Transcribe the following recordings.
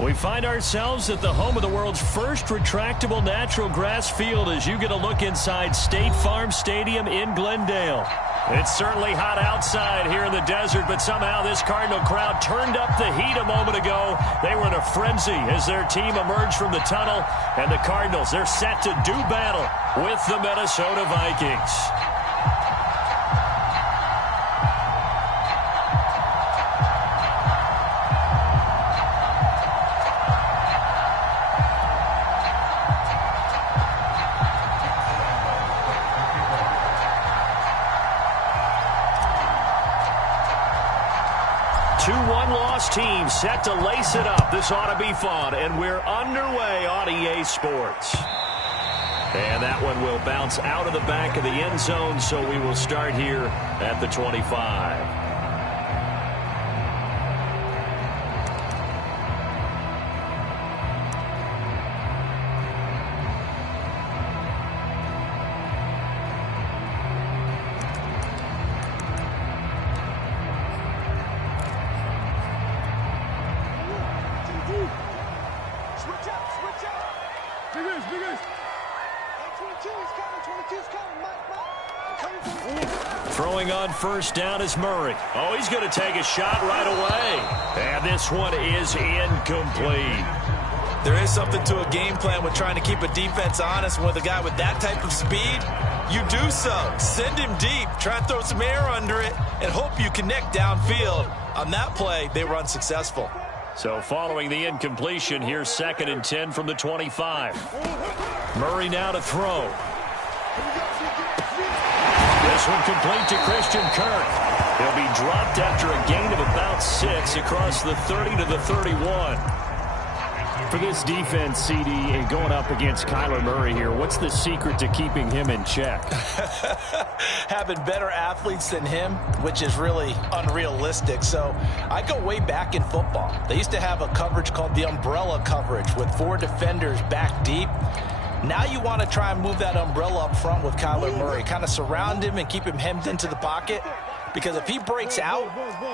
We find ourselves at the home of the world's first retractable natural grass field as you get a look inside State Farm Stadium in Glendale. It's certainly hot outside here in the desert, but somehow this Cardinal crowd turned up the heat a moment ago. They were in a frenzy as their team emerged from the tunnel, and the Cardinals, they're set to do battle with the Minnesota Vikings. 2-1 loss team set to lace it up. This ought to be fun, and we're underway on EA Sports. And that one will bounce out of the back of the end zone, so we will start here at the 25. Throwing on first down is Murray. Oh, he's going to take a shot right away. And this one is incomplete. There is something to a game plan with trying to keep a defense honest. With a guy with that type of speed, you do so. Send him deep, try and throw some air under it, and hope you connect downfield. On that play, they were unsuccessful. So following the incompletion, here's 2nd and 10 from the 25. Murray now to throw. This one complete to Christian Kirk. He'll be dropped after a gain of about 6 across the 30 to the 31. For this defense, CD, and going up against Kyler Murray here, what's the secret to keeping him in check? Having better athletes than him, which is really unrealistic. So I go way back in football. They used to have a coverage called the umbrella coverage with 4 defenders back deep. Now you want to try and move that umbrella up front with Kyler Murray. Kind of surround him and keep him hemmed into the pocket. Because if he breaks out,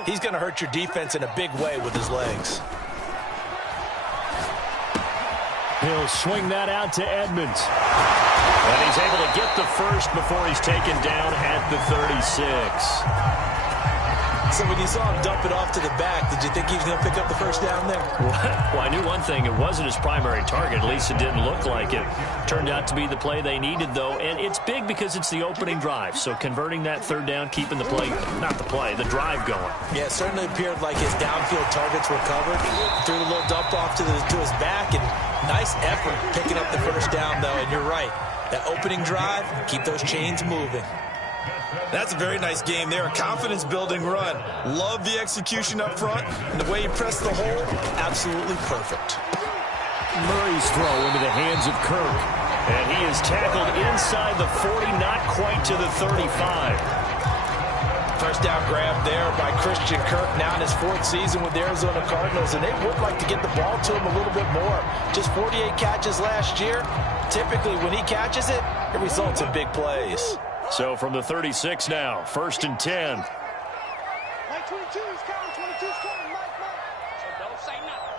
he's going to hurt your defense in a big way with his legs. He'll swing that out to Edmonds. And he's able to get the first before he's taken down at the 36. So when you saw him dump it off to the back, did you think he was going to pick up the first down there? Well, I knew one thing. It wasn't his primary target. At least it didn't look like it. Turned out to be the play they needed, though. And it's big because it's the opening drive. So converting that 3rd down, keeping the play, not the play, the drive going. Yeah, it certainly appeared like his downfield targets were covered. Threw a little dump off to his back, and nice effort picking up the first down, though. And you're right. That opening drive, keep those chains moving. That's a very nice game there. A confidence-building run. Love the execution up front. And the way he pressed the hole, absolutely perfect. Murray's throw into the hands of Kirk. And he is tackled inside the 40, not quite to the 35. First down grab there by Christian Kirk, now in his 4th season with the Arizona Cardinals, and they would like to get the ball to him a little bit more. Just 48 catches last year. Typically, when he catches it, it results in big plays. So from the 36 now, 1st and 10. Mike 22 is coming, 22's coming, Mike. So don't say nothing.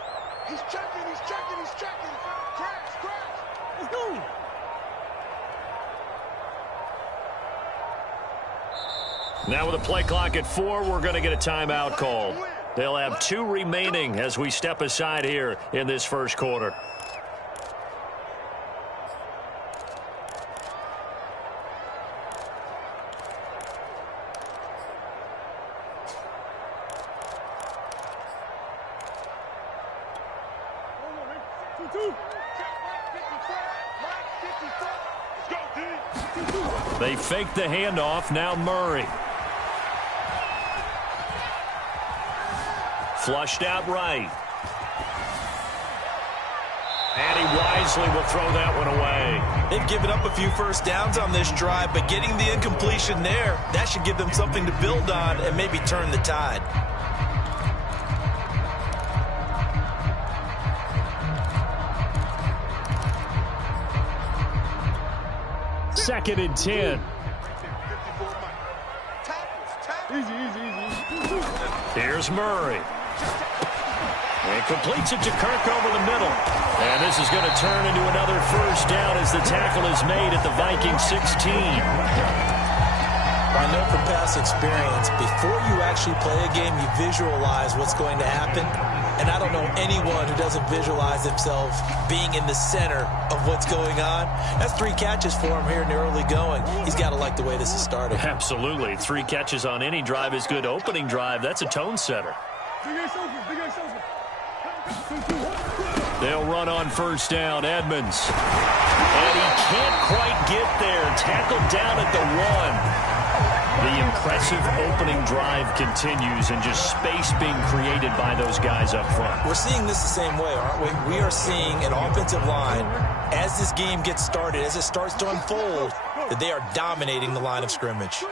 He's checking. Crash. Let's go. Now with a play clock at 4, we're going to get a timeout called. They'll have 2 remaining as we step aside here in this first quarter. They fake the handoff. Now Murray. Flushed out right. And he wisely will throw that one away. They've given up a few first downs on this drive, but getting the incompletion there, that should give them something to build on and maybe turn the tide. Second and 10. Here's Murray. And completes it to Kirk over the middle. And this is going to turn into another first down as the tackle is made at the Vikings 16. I know from past experience, before you actually play a game, you visualize what's going to happen. And I don't know anyone who doesn't visualize themselves being in the center of what's going on. That's 3 catches for him here in the early going. He's got to like the way this is starting. Absolutely. 3 catches on any drive is good. Opening drive, that's a tone setter. They'll run on first down. Edmonds. And he can't quite get there. Tackled down at the 1. The impressive opening drive continues and just space being created by those guys up front. We're seeing this the same way, aren't we? We are seeing an offensive line, as this game gets started, as it starts to unfold, that they are dominating the line of scrimmage.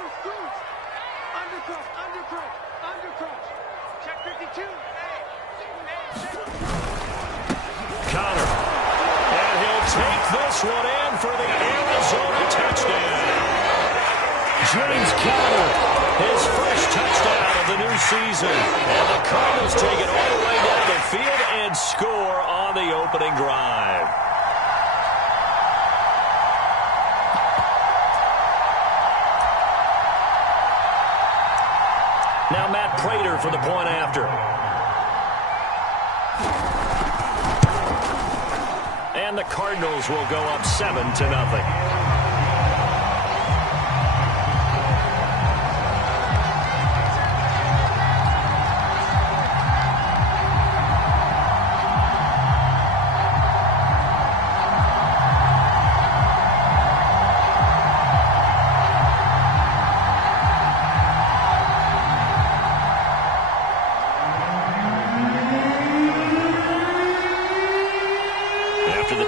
Connor. And he'll take this one in for the Arizona touchdown. James Conner, his first touchdown of the new season. And the Cardinals take it all the way down the field and score on the opening drive. Now Matt Prater for the point after. And the Cardinals will go up 7-0.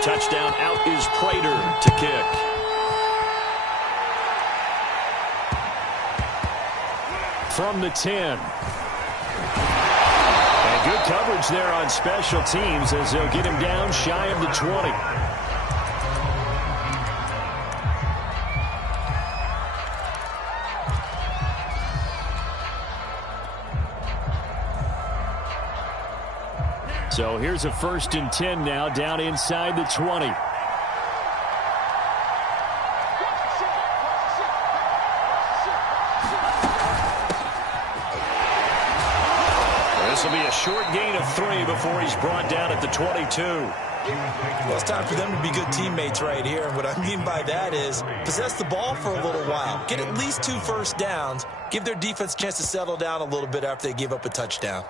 Touchdown, out is Prater to kick. From the 10. And good coverage there on special teams as they'll get him down shy of the 20. So here's a 1st and 10 now down inside the 20. This will be a short gain of 3 before he's brought down at the 22. Well, it's time for them to be good teammates right here. And what I mean by that is possess the ball for a little while. Get at least 2 first downs. Give their defense a chance to settle down a little bit after they give up a touchdown.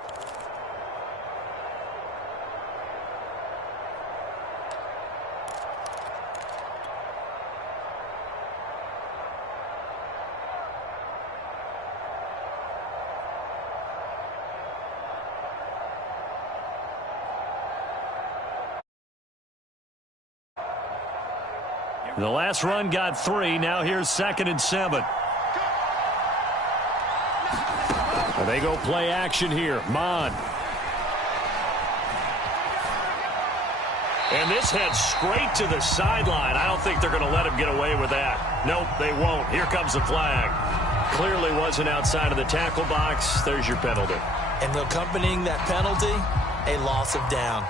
The last run got 3. Now here's 2nd and 7. And they go play action here. Mon. And this heads straight to the sideline. I don't think they're going to let him get away with that. Nope, they won't. Here comes the flag. Clearly wasn't outside of the tackle box. There's your penalty. And accompanying that penalty, a loss of down.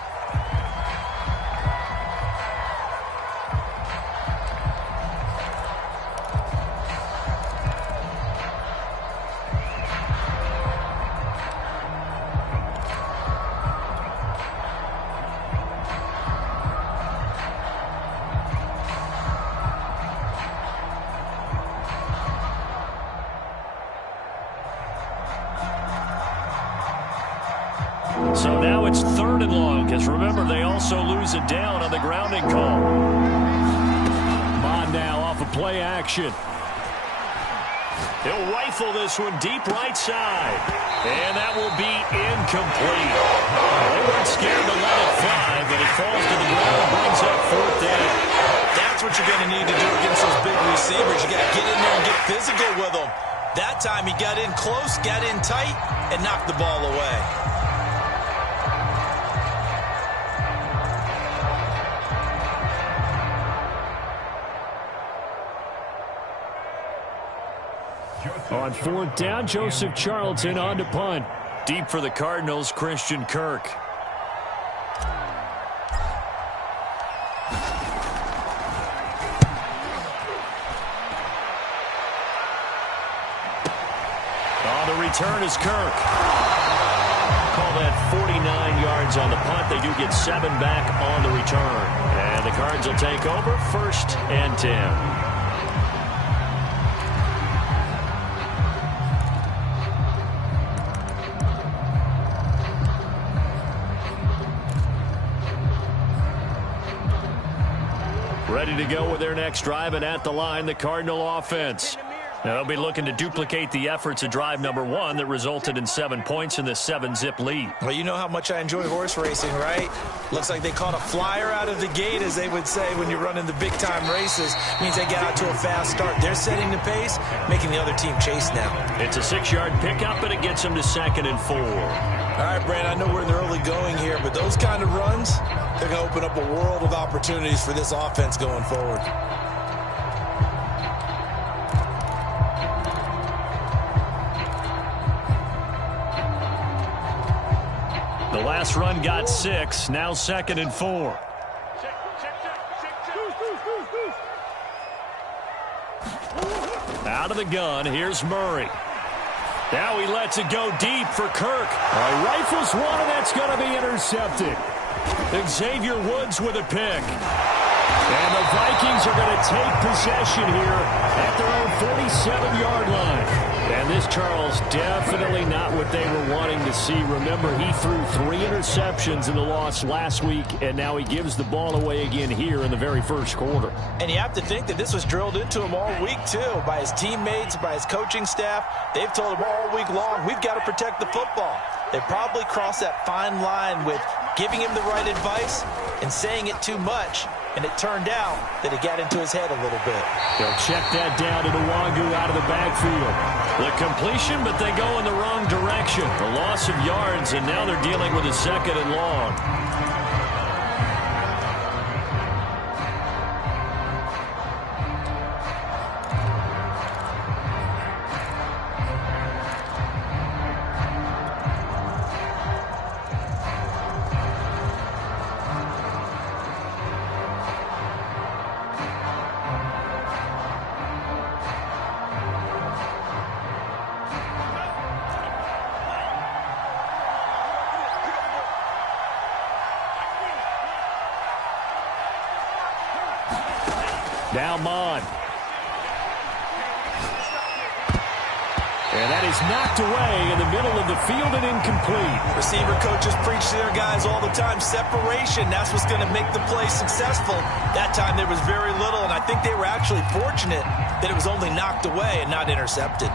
So now it's 3rd and long, because remember, they also lose it down on the grounding call. Mon now off of play action. He'll rifle this one deep right side. And that will be incomplete. They weren't scared to let it fly, but it falls to the ground and brings up 4th down. That's what you're going to need to do against those big receivers. You got to get in there and get physical with them. That time he got in close, got in tight, and knocked the ball away. On 4th down, Joseph Charlton on to punt. Deep for the Cardinals, Christian Kirk. return is Kirk. Call that 49 yards on the punt. They do get 7 back on the return. And the Cards will take over 1st and 10. Ready to go with their next drive, and at the line, the Cardinal offense. Now, they'll be looking to duplicate the efforts of drive number 1 that resulted in 7 points in the 7-zip lead. Well, you know how much I enjoy horse racing, right? Looks like they caught a flyer out of the gate, as they would say when you're running the big-time races. Means they get out to a fast start. They're setting the pace, making the other team chase now. It's a 6-yard pickup, and it gets them to 2nd and 4. All right, Brand, I know we're in the early going here, but those kind of runs, they're going to open up a world of opportunities for this offense going forward. The last run got 6, now 2nd and 4. Out of the gun, here's Murray. Now he lets it go deep for Kirk. Rifles one, and that's going to be intercepted. Xavier Woods with a pick. And the Vikings are going to take possession here at their own 47-yard line. And this, Charles, definitely not what they were wanting to see. Remember, he threw 3 interceptions in the loss last week, and now he gives the ball away again here in the very first quarter. And you have to think that this was drilled into him all week, too, by his teammates, by his coaching staff. They've told him all week long, we've got to protect the football. They probably crossed that fine line with giving him the right advice and saying it too much. And it turned out that it got into his head a little bit. They'll check that down to Nwangu out of the backfield. The completion, but they go in the wrong direction. A loss of yards, and now they're dealing with a 2nd and long. Now Mon. And that is knocked away in the middle of the field and incomplete. Receiver coaches preach to their guys all the time. Separation, that's what's going to make the play successful. That time there was very little, and I think they were actually fortunate that it was only knocked away and not intercepted.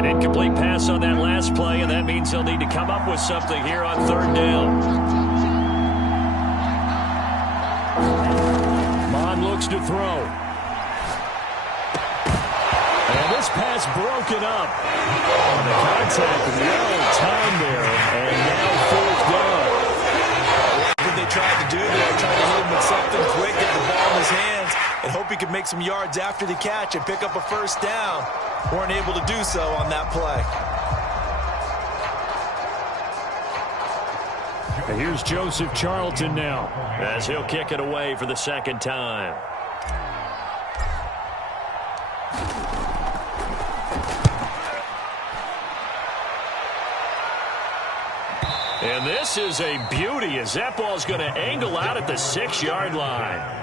Incomplete pass on that last play, and that means they'll need to come up with something here on 3rd down. Mon looks to throw. And this pass broken up. On the contact, well timed there, and now 4th down. What they tried to do, they tried to hit him with something quick, get the ball in his hands, and hope he could make some yards after the catch and pick up a 1st down. Weren't able to do so on that play. And here's Joseph Charlton now, as he'll kick it away for the 2nd time. And this is a beauty as that ball's going to angle out at the 6-yard line.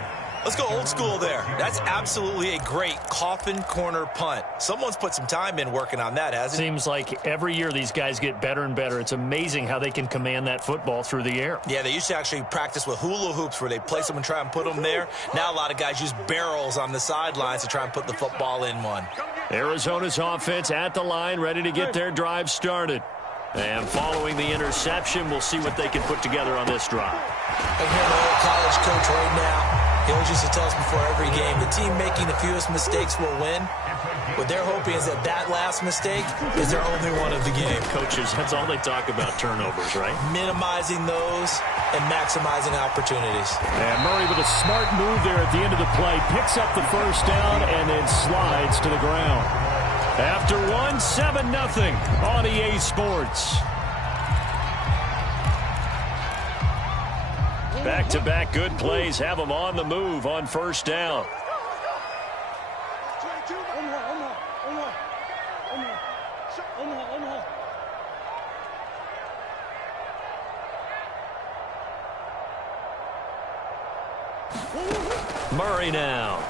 Let's go old school there. That's absolutely a great coffin corner punt. Someone's put some time in working on that, hasn't it? Seems like every year these guys get better and better. It's amazing how they can command that football through the air. Yeah, they used to actually practice with hula hoops where they place them and try and put them there. Now a lot of guys use barrels on the sidelines to try and put the football in one. Arizona's offense at the line, ready to get their drive started. And following the interception, we'll see what they can put together on this drive. I'm hearing my old college coach right now. He always used to tell us before every game, the team making the fewest mistakes will win. What they're hoping is that that last mistake is their only one of the game. Coaches, that's all they talk about, turnovers, right? Minimizing those and maximizing opportunities. And Murray with a smart move there at the end of the play. Picks up the 1st down and then slides to the ground. After one, 7-0 on EA Sports. Back-to-back good plays have them on the move on first down. Murray now.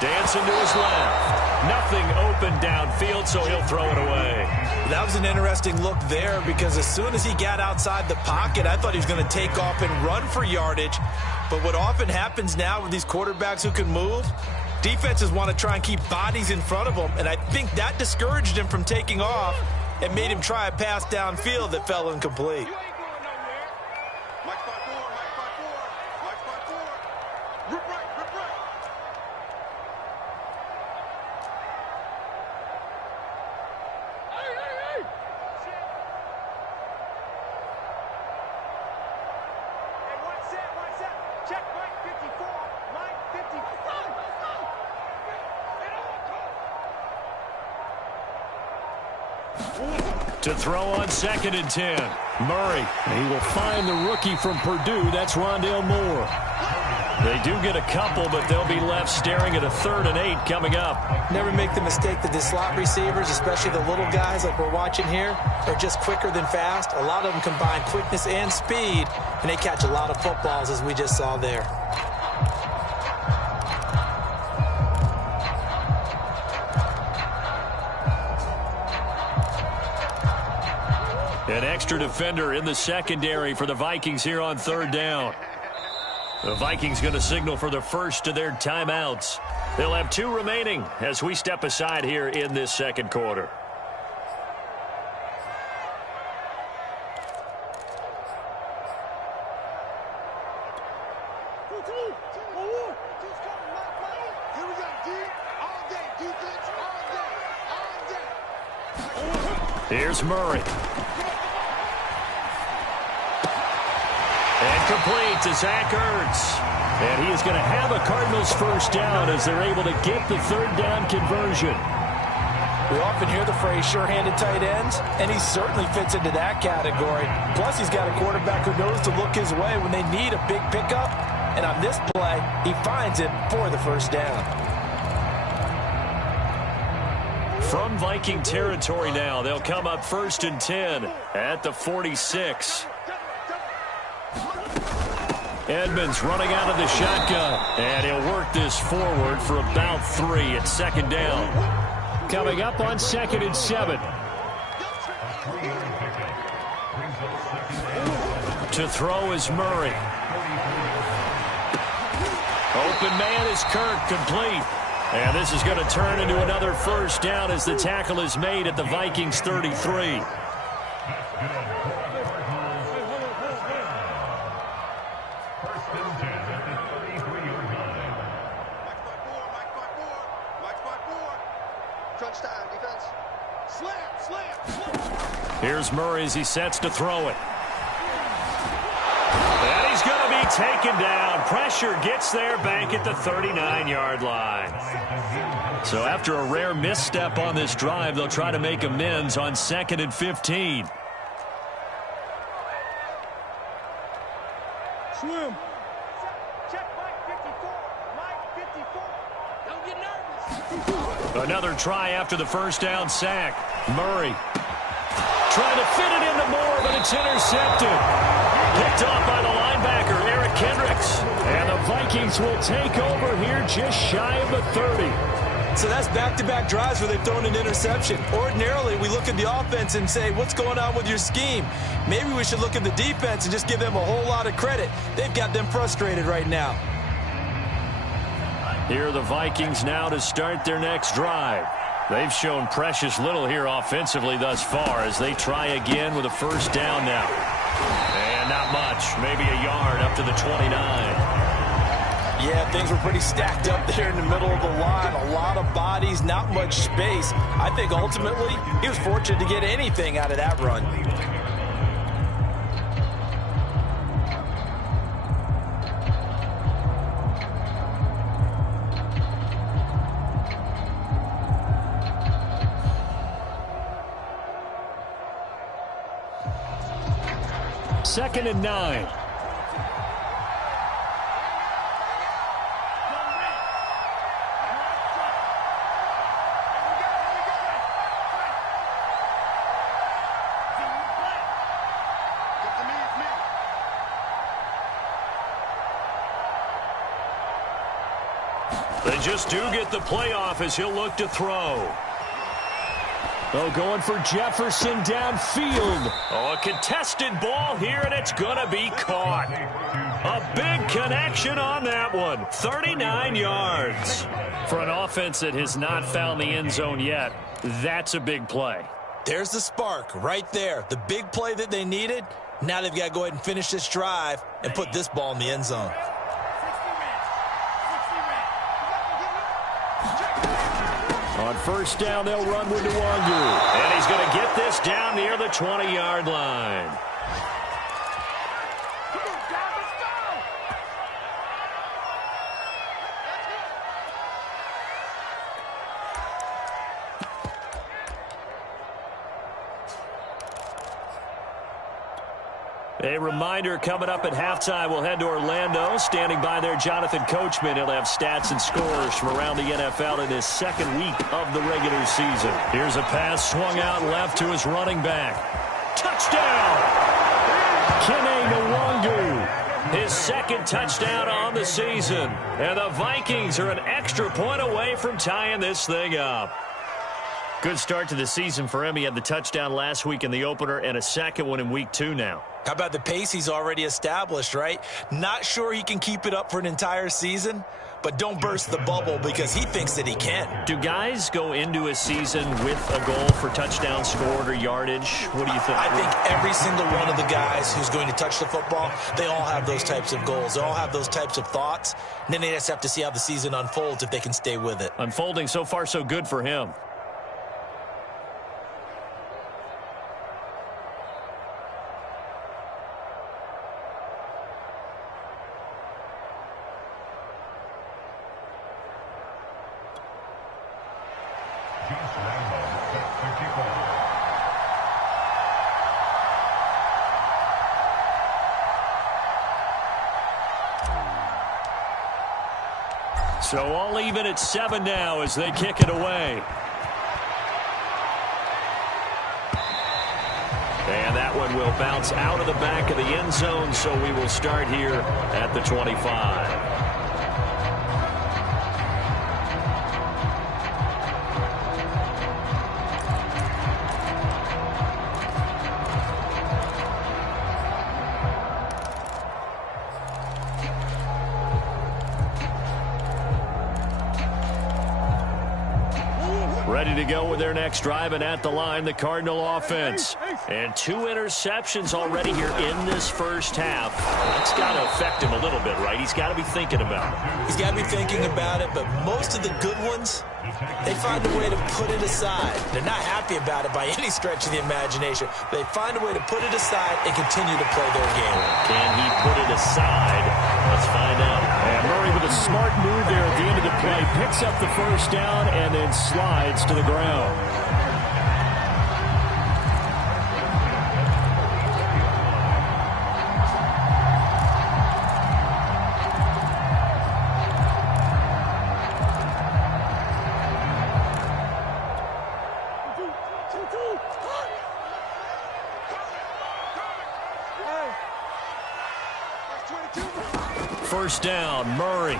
Dancing to his left. Nothing open downfield, so he'll throw it away. That was an interesting look there because as soon as he got outside the pocket, I thought he was going to take off and run for yardage. But what often happens now with these quarterbacks who can move, defenses want to try and keep bodies in front of them, and I think that discouraged him from taking off and made him try a pass downfield that fell incomplete. To throw on 2nd and 10. Murray. He will find the rookie from Purdue. That's Rondale Moore. They do get a couple, but they'll be left staring at a 3rd and 8 coming up. Never make the mistake that the slot receivers, especially the little guys like we're watching here, are just quicker than fast. A lot of them combine quickness and speed, and they catch a lot of footballs, as we just saw there. An extra defender in the secondary for the Vikings here on 3rd down. The Vikings going to signal for the first of their timeouts. They'll have 2 remaining as we step aside here in this 2nd quarter. Here's Murray. And complete to Zach Ertz. And he is going to have a Cardinals first down as they're able to get the 3rd down conversion. We often hear the phrase sure-handed tight ends, and he certainly fits into that category. Plus, he's got a quarterback who knows to look his way when they need a big pickup. And on this play, he finds it for the first down. From Viking territory now, they'll come up 1st and 10 at the 46. Edmonds running out of the shotgun, and he'll work this forward for about 3 at 2nd down. Coming up on 2nd and 7. To throw is Murray. Open man is Kirk, complete. And this is going to turn into another first down as the tackle is made at the Vikings 33. Here's Murray as he sets to throw it. And he's going to be taken down. Pressure gets there back at the 39-yard line. So after a rare misstep on this drive, they'll try to make amends on 2nd and 15. Swim. Check Mike 54. Mike 54. Don't get nervous. Another try after the first down sack. Murray trying to fit it into Moore, but it's intercepted. Picked off by the linebacker, Eric Kendricks. And the Vikings will take over here just shy of the 30. So that's back-to-back drives where they've thrown an interception. Ordinarily, we look at the offense and say, what's going on with your scheme? Maybe we should look at the defense and just give them a whole lot of credit. They've got them frustrated right now. Here are the Vikings now to start their next drive. They've shown precious little here offensively thus far as they try again with a first down now. And not much, maybe a yard up to the 29. Yeah, things were pretty stacked up there in the middle of the line. A lot of bodies, not much space. I think ultimately he was fortunate to get anything out of that run. 2nd and 9. They just do get the playoff as he'll look to throw. Oh, going for Jefferson downfield. Oh, a contested ball here, and it's going to be caught. A big connection on that one. 39 yards. For an offense that has not found the end zone yet, that's a big play. There's the spark right there. The big play that they needed. Now they've got to go ahead and finish this drive and put this ball in the end zone. On first down, they'll run with S1W2. And he's going to get this down near the 20-yard line. A reminder coming up at halftime, we'll head to Orlando. Standing by there, Jonathan Coachman. He'll have stats and scores from around the NFL in his second week of the regular season. Here's a pass swung out left to his running back. Touchdown! S1W2. His second touchdown on the season. And the Vikings are an extra point away from tying this thing up. Good start to the season for him. He had the touchdown last week in the opener and a second one in week 2 now. How about the pace he's already established, right? Not sure he can keep it up for an entire season, but don't burst the bubble because he thinks that he can. Do guys go into a season with a goal for touchdown scored or yardage? What do you think? I think every single one of the guys who's going to touch the football, they all have those types of goals. They all have those types of thoughts. And then they just have to see how the season unfolds if they can stay with it. Unfolding so far so good for him. So all even at 7 now as they kick it away. And that one will bounce out of the back of the end zone, so we will start here at the 25. Ready to go with their next drive, and at the line, the Cardinal offense. And 2 interceptions already here in this first half. That's got to affect him a little bit, right? He's got to be thinking about it. He's got to be thinking about it, but most of the good ones, they find a way to put it aside. They're not happy about it by any stretch of the imagination. They find a way to put it aside and continue to play their game. Can he put it aside? Let's find out. And Murray with a smart move there at the end of the play. Picks up the first down and then slides to the ground. First down, Murray.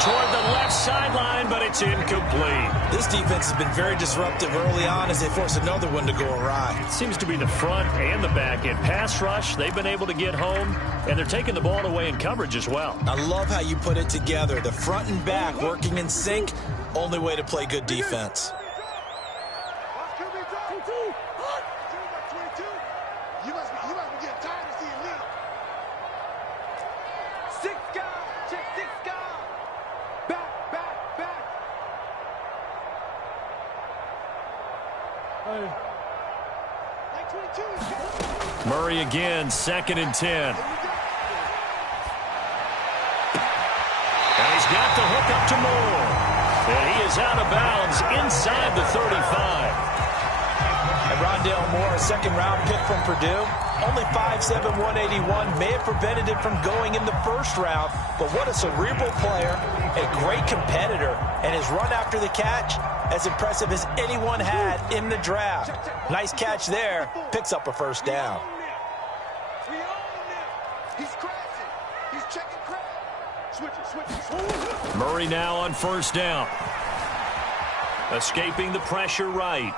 Toward the left sideline, but it's incomplete. This defense has been very disruptive early on as they force another one to go awry. Seems to be the front and the back end. Pass rush, they've been able to get home, and they're taking the ball away in coverage as well. I love how you put it together. The front and back working in sync, only way to play good defense. Murray again, 2nd and 10. And he's got the hook up to Moore. And he is out of bounds inside the 35. Rondale Moore, a second-round pick from Purdue. Only 5'7", 181. May have prevented him from going in the first round, but what a cerebral player, a great competitor, and his run after the catch, as impressive as anyone had in the draft. Nice catch there. Picks up a first down. We own him. He's crashing. He's checking crash. Switch. Murray now on first down. Escaping the pressure right.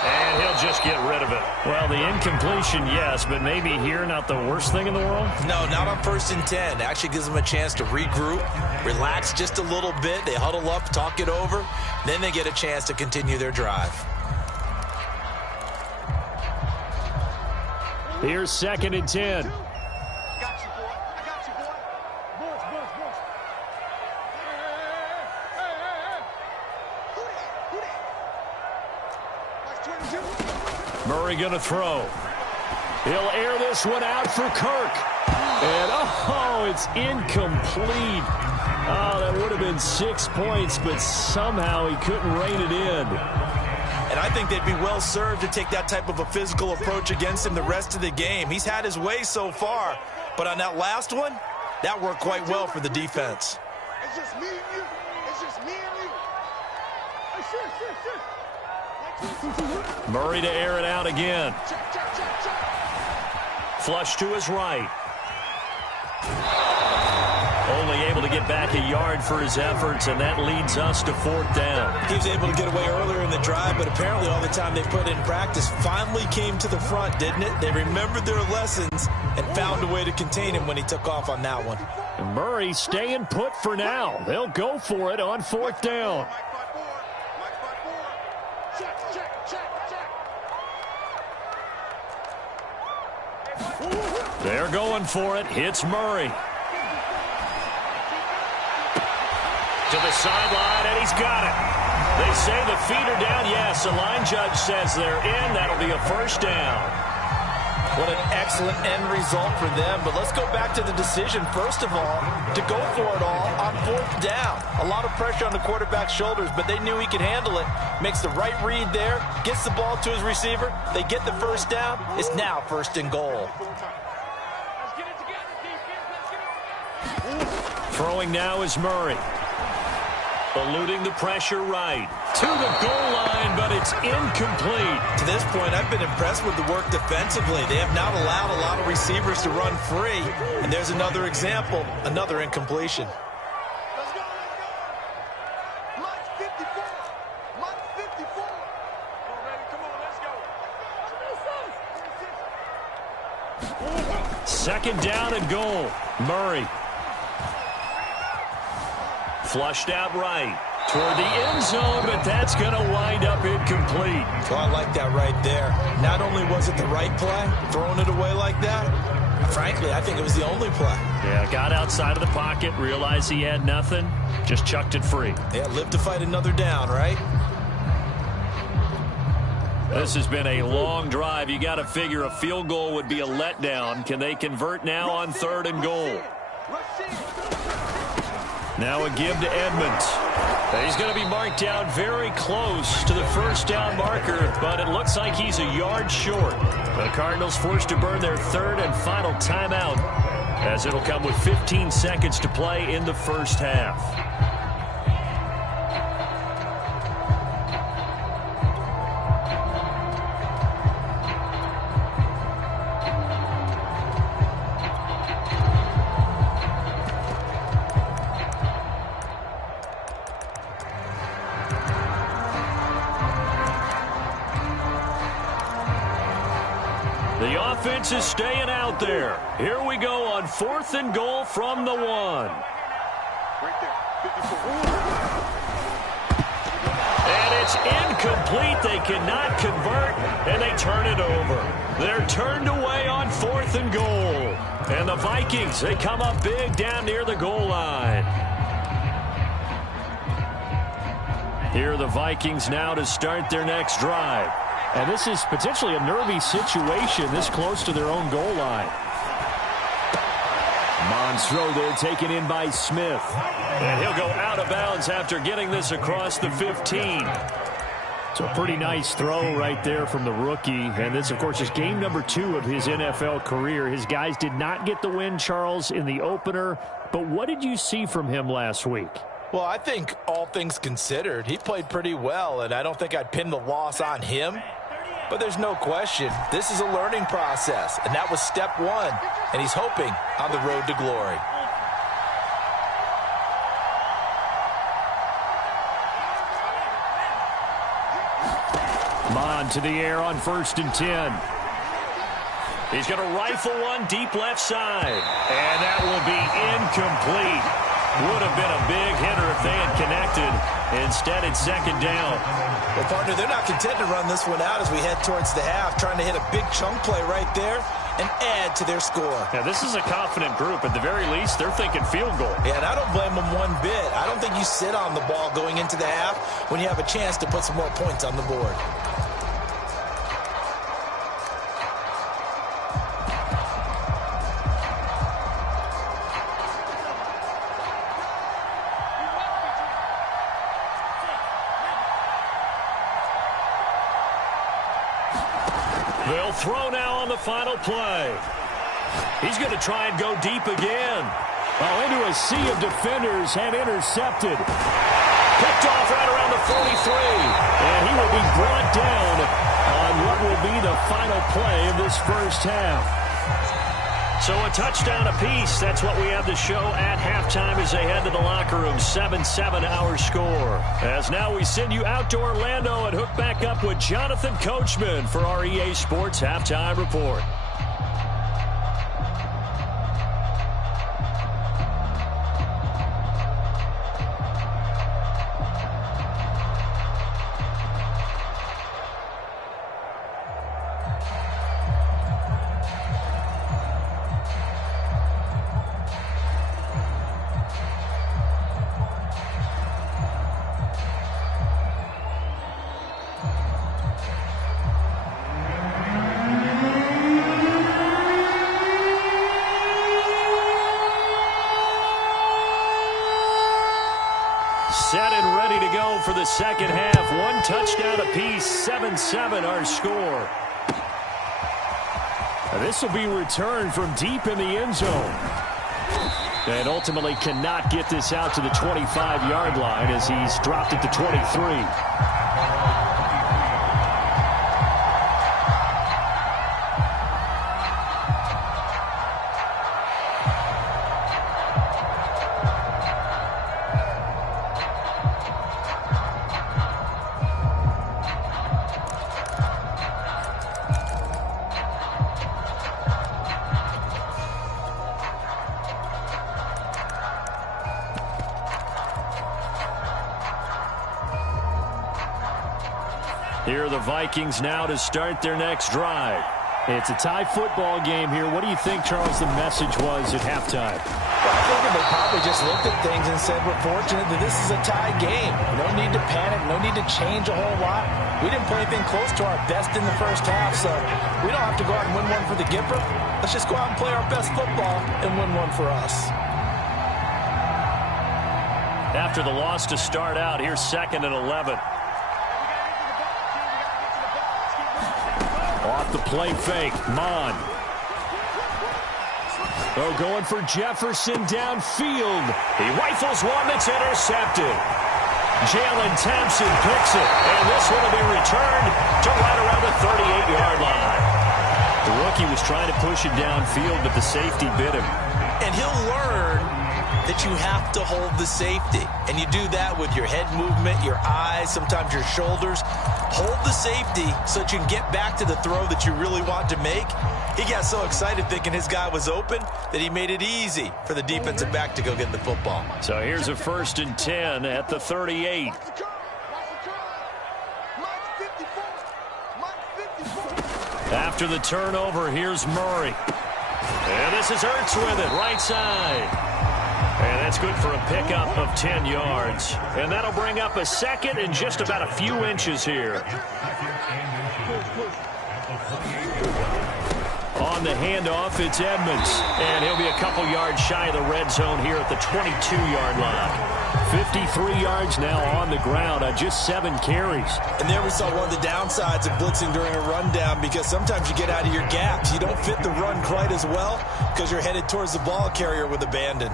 And he'll just get rid of it. Well, the incompletion, yes, but maybe here not the worst thing in the world? No, not on 1st and 10. Actually gives them a chance to regroup, relax just a little bit. They huddle up, talk it over. Then they get a chance to continue their drive. Here's 2nd and 10. I got you, boy. I got you, boy. Bush. Hey. Who that? That's 22. Murray going to throw. He'll air this one out for Kirk. And, it's incomplete. Oh, that would have been 6 points, but somehow he couldn't rein it in. And I think they'd be well served to take that type of a physical approach against him the rest of the game. He's had his way so far, but on that last one, that worked quite well for the defense. It's just me and you. It's just me and you. Hey, Murray to air it out again. Check. Flush to his right. Only able to get back a yard for his efforts, and that leads us to 4th down. He was able to get away earlier in the drive, but apparently all the time they put in practice finally came to the front, didn't it? They remembered their lessons and found a way to contain him when he took off on that one. And Murray staying put for now. They'll go for it on 4th down. Check. They're going for it. Hits Murray. To the sideline, and he's got it. They say the feet are down. Yes, the line judge says they're in. That'll be a first down. What an excellent end result for them. But let's go back to the decision, first of all, to go for it all on 4th down. A lot of pressure on the quarterback's shoulders, but they knew he could handle it. Makes the right read there, gets the ball to his receiver. They get the first down. It's now 1st and goal. Let's get it together, defense. Let's get it together. Throwing now is Murray. Eluding the pressure right. To the goal line, but it's incomplete. To this point, I've been impressed with the work defensively. They have not allowed a lot of receivers to run free. And there's another example, another incompletion. Let's go. Mike 54. Mike 54. Come on, baby. Come on, let's go. 2nd down and goal. Murray. Flushed out right toward the end zone, but that's going to wind up incomplete. Well, I like that right there. Not only was it the right play, throwing it away like that, frankly, I think it was the only play. Yeah, got outside of the pocket, realized he had nothing, just chucked it free. Yeah, live to fight another down, right? This has been a long drive. You got to figure a field goal would be a letdown. Can they convert now on 3rd and goal? Now a give to Edmonds. He's going to be marked down very close to the first down marker, but it looks like he's a yard short. The Cardinals forced to burn their 3rd and final timeout, as it'll come with 15 seconds to play in the first half. The offense is staying out there. Here we go on 4th and goal from the 1. Right there. 54. And it's incomplete. They cannot convert, and they turn it over. They're turned away on 4th and goal. And the Vikings, they come up big down near the goal line. Here are the Vikings now to start their next drive. And this is potentially a nervy situation this close to their own goal line. Monstro there taken in by Smith. And he'll go out of bounds after getting this across the 15. So a pretty nice throw right there from the rookie. And this, of course, is game number 2 of his NFL career. His guys did not get the win, Charles, in the opener. But what did you see from him last week? Well, I think all things considered, he played pretty well, and I don't think I'd pin the loss on him. But there's no question, this is a learning process, and that was step 1, and he's hoping on the road to glory. Mon to the air on 1st and 10. He's going to rifle one deep left side. And that will be incomplete. Would have been a big hitter if they had connected. Instead, it's 2nd down. Well, partner, they're not content to run this one out as we head towards the half, trying to hit a big chunk play right there and add to their score. Yeah, this is a confident group. At the very least, they're thinking field goal. Yeah, and I don't blame them one bit. I don't think you sit on the ball going into the half when you have a chance to put some more points on the board. They'll throw now on the final play. He's going to try and go deep again. Oh, into a sea of defenders and intercepted. Picked off right around the 43. And he will be brought down on what will be the final play of this first half. So a touchdown apiece. That's what we have to show at halftime as they head to the locker room. 7-7 our score. As now we send you out to Orlando and hook back up with Jonathan Coachman for our EA Sports Halftime Report. Set and ready to go for the second half. 1 touchdown apiece, 7-7 our score. This will be returned from deep in the end zone. And ultimately cannot get this out to the 25-yard line as he's dropped it to 23. Here are the Vikings now to start their next drive. It's a tie football game here. What do you think, Charles, the message was at halftime? Well, I think they probably just looked at things and said, we're fortunate that this is a tie game. No need to panic, no need to change a whole lot. We didn't play anything close to our best in the first half, so we don't have to go out and win one for the Gipper. Let's just go out and play our best football and win one for us. After the loss to start out, here's 2nd and 11. Off the play fake, Mon. Oh, going for Jefferson downfield. He rifles one that's intercepted. Jalen Thompson picks it, and this one will be returned to right around the 38-yard line. The rookie was trying to push it downfield, but the safety bit him. And he'll learn that you have to hold the safety. And you do that with your head movement, your eyes, sometimes your shoulders. Hold the safety so that you can get back to the throw that you really want to make. He got so excited thinking his guy was open that he made it easy for the defensive back to go get the football. So here's a 1st and 10 at the 38. After the turnover, here's Murray. And this is Ertz with it, right side. And that's good for a pickup of 10 yards. And that'll bring up a 2nd and just about a few inches here. On the handoff, it's Edmonds. And he'll be a couple yards shy of the red zone here at the 22-yard line. 53 yards now on the ground on just 7 carries. And there we saw one of the downsides of blitzing during a rundown, because sometimes you get out of your gaps. You don't fit the run quite as well because you're headed towards the ball carrier with abandon.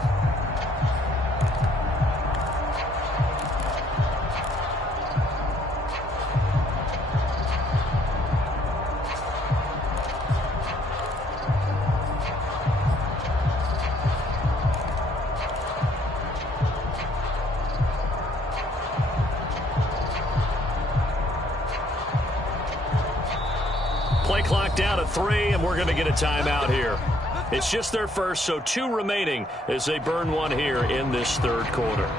Play clock down to 3, and we're going to get a timeout here. It's just their first, so 2 remaining as they burn one here in this third quarter.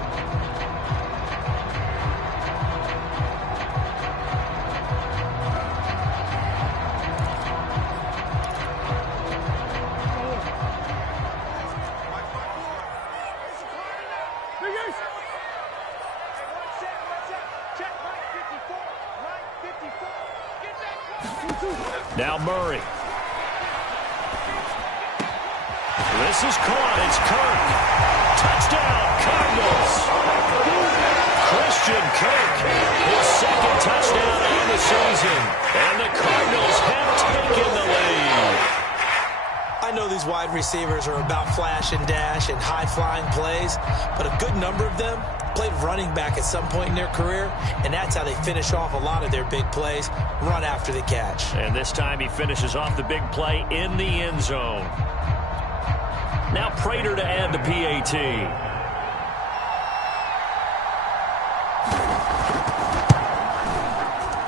Now Murray. This is caught. It's Kirk. Touchdown, Cardinals. Christian Kirk, his second touchdown on the season. And the Cardinals have taken the lead. I know these wide receivers are about flash and dash and high-flying plays, but a good number of them played running back at some point in their career, and that's how they finish off a lot of their big plays, run after the catch. And this time he finishes off the big play in the end zone. Now Prater to add the PAT.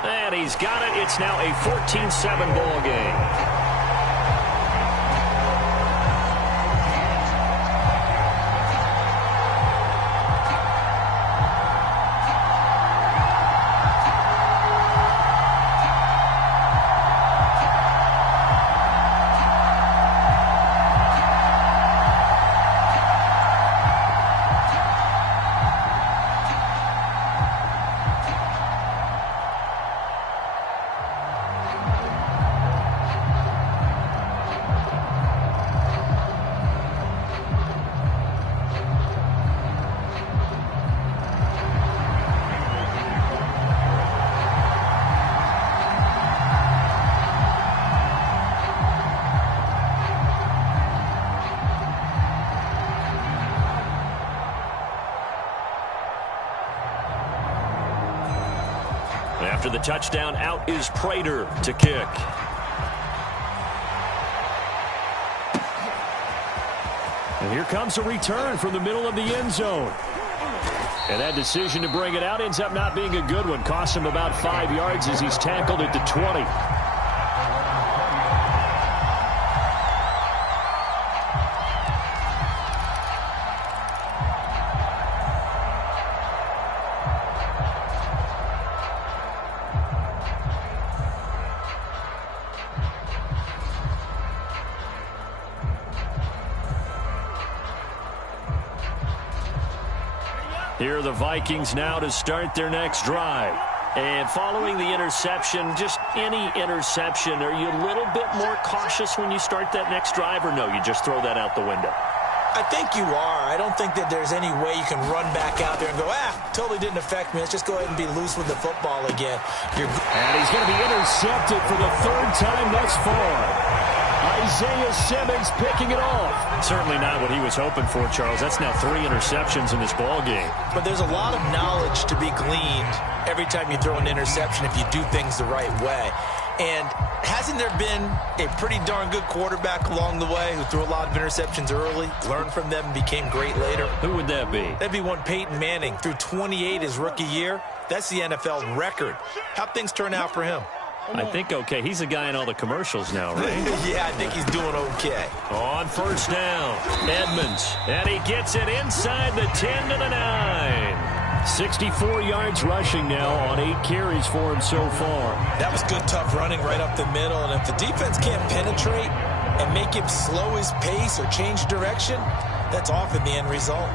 And he's got it. It's now a 14-7 ball game. After the touchdown, out is Prater to kick. And here comes a return from the middle of the end zone. And that decision to bring it out ends up not being a good one. Costs him about 5 yards as he's tackled at the 20. Here are the Vikings now to start their next drive. And following the interception, just any interception, are you a little bit more cautious when you start that next drive, or no, you just throw that out the window? I think you are. I don't think that there's any way you can run back out there and go, totally didn't affect me. Let's just go ahead and be loose with the football again. And he's going to be intercepted for the 3rd time thus far. Isaiah Simmons picking it off. Certainly not what he was hoping for, Charles. That's now 3 interceptions in this ball game. But there's a lot of knowledge to be gleaned every time you throw an interception if you do things the right way. And hasn't there been a pretty darn good quarterback along the way who threw a lot of interceptions early, learned from them, and became great later? Who would that be? That'd be one Peyton Manning. Threw 28 his rookie year. That's the NFL record. How'd things turn out for him? I think okay. He's a guy in all the commercials now, right? Yeah, I think he's doing okay. On first down, Edmonds. And he gets it inside the 10 to the 9. 64 yards rushing now on 8 carries for him so far. That was good, tough running right up the middle. And if the defense can't penetrate and make him slow his pace or change direction, that's often the end result.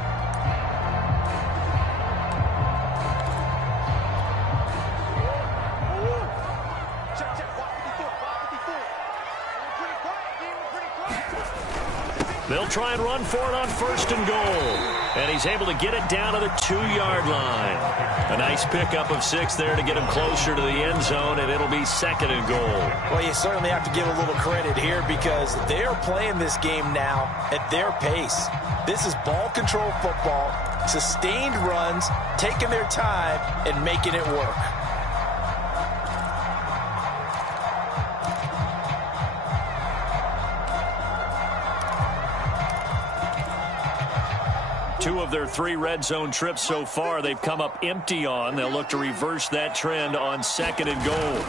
try and run for it on 1st and goal. And he's able to get it down to the 2-yard line. A nice pickup of 6 there to get him closer to the end zone, and it'll be 2nd and goal. Well, you certainly have to give a little credit here because they are playing this game now at their pace. This is ball control football, sustained runs, taking their time, and making it work. Two of their 3 red zone trips so far they've come up empty on. They'll look to reverse that trend on 2nd and goal.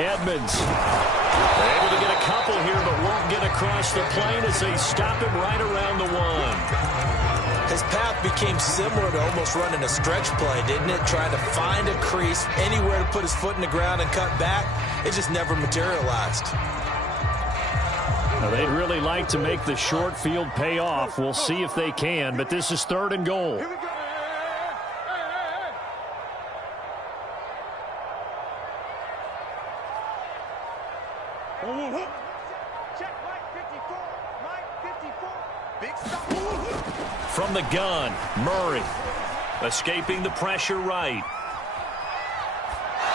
Edmonds able to get a couple here, but won't get across the plane as they stop him right around the 1. His path became similar to almost running a stretch play, didn't it? Trying to find a crease, anywhere to put his foot in the ground and cut back. It just never materialized. Now, they'd really like to make the short field pay off. We'll see if they can, but this is 3rd and goal. Here we go. Check Mike 54. Mike 54. Big stop. From the gun, Murray escaping the pressure right.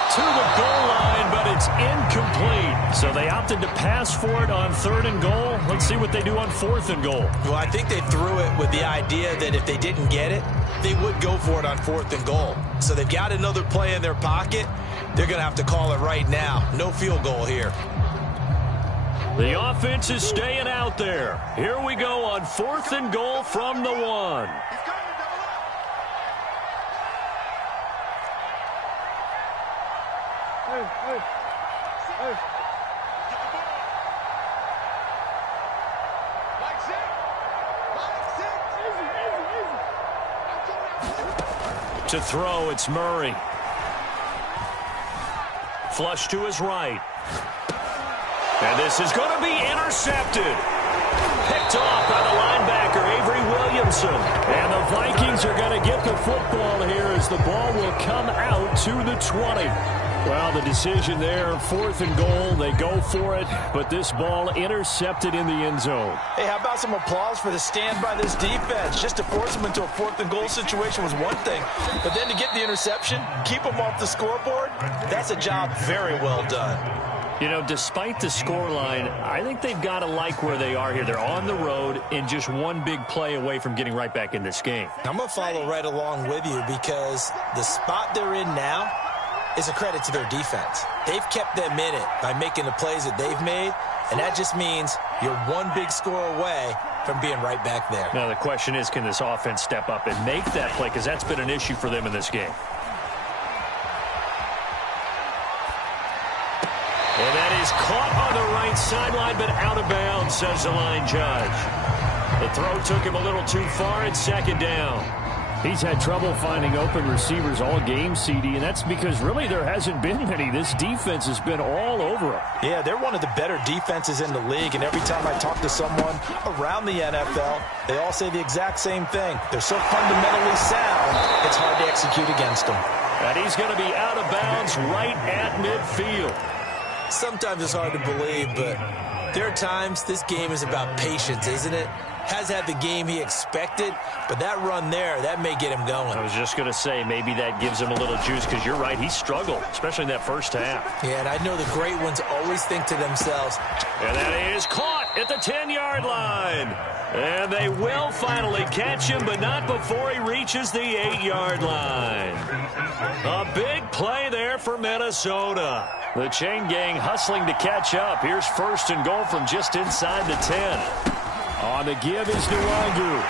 To the goal line, but it's incomplete. So they opted to pass for it on 3rd and goal. Let's see what they do on 4th and goal. Well, I think they threw it with the idea that if they didn't get it, they would go for it on 4th and goal. So they've got another play in their pocket. They're going to have to call it right now. No field goal here. The offense is staying out there. Here we go on 4th and goal from the 1. To throw, it's Murray. Flush to his right. And this is going to be intercepted. Picked off by the linebacker, Avery Williamson. And the Vikings are going to get the football here as the ball will come out to the 20. Well, the decision there, 4th and goal, they go for it, but this ball intercepted in the end zone. Hey, how about some applause for the stand by this defense? Just to force them into a 4th and goal situation was one thing, but then to get the interception, keep them off the scoreboard, that's a job very well done. You know, despite the scoreline, I think they've got to like where they are here. They're on the road and just one big play away from getting right back in this game. I'm going to follow right along with you because the spot they're in now is a credit to their defense. They've kept them in it by making the plays that they've made, and that just means you're one big score away from being right back there. Now, the question is, can this offense step up and make that play? Because that's been an issue for them in this game. And that is caught on the right sideline, but out of bounds, says the line judge. The throw took him a little too far. It's 2nd down. He's had trouble finding open receivers all game, CD, and that's because really there hasn't been many. This defense has been all over him. Yeah, they're one of the better defenses in the league, and every time I talk to someone around the NFL, they all say the exact same thing. They're so fundamentally sound, it's hard to execute against them. And he's going to be out of bounds right at midfield. Sometimes it's hard to believe, but there are times this game is about patience, isn't it? Has had the game he expected, but that run there, that may get him going. I was just going to say, maybe that gives him a little juice, because you're right, he struggled, especially in that first half. Yeah, and I know the great ones always think to themselves. And that is caught at the 10-yard line. And they will finally catch him, but not before he reaches the 8-yard line. A big play there for Minnesota. The chain gang hustling to catch up. Here's 1st and goal from just inside the 10. On the give is Nwangu.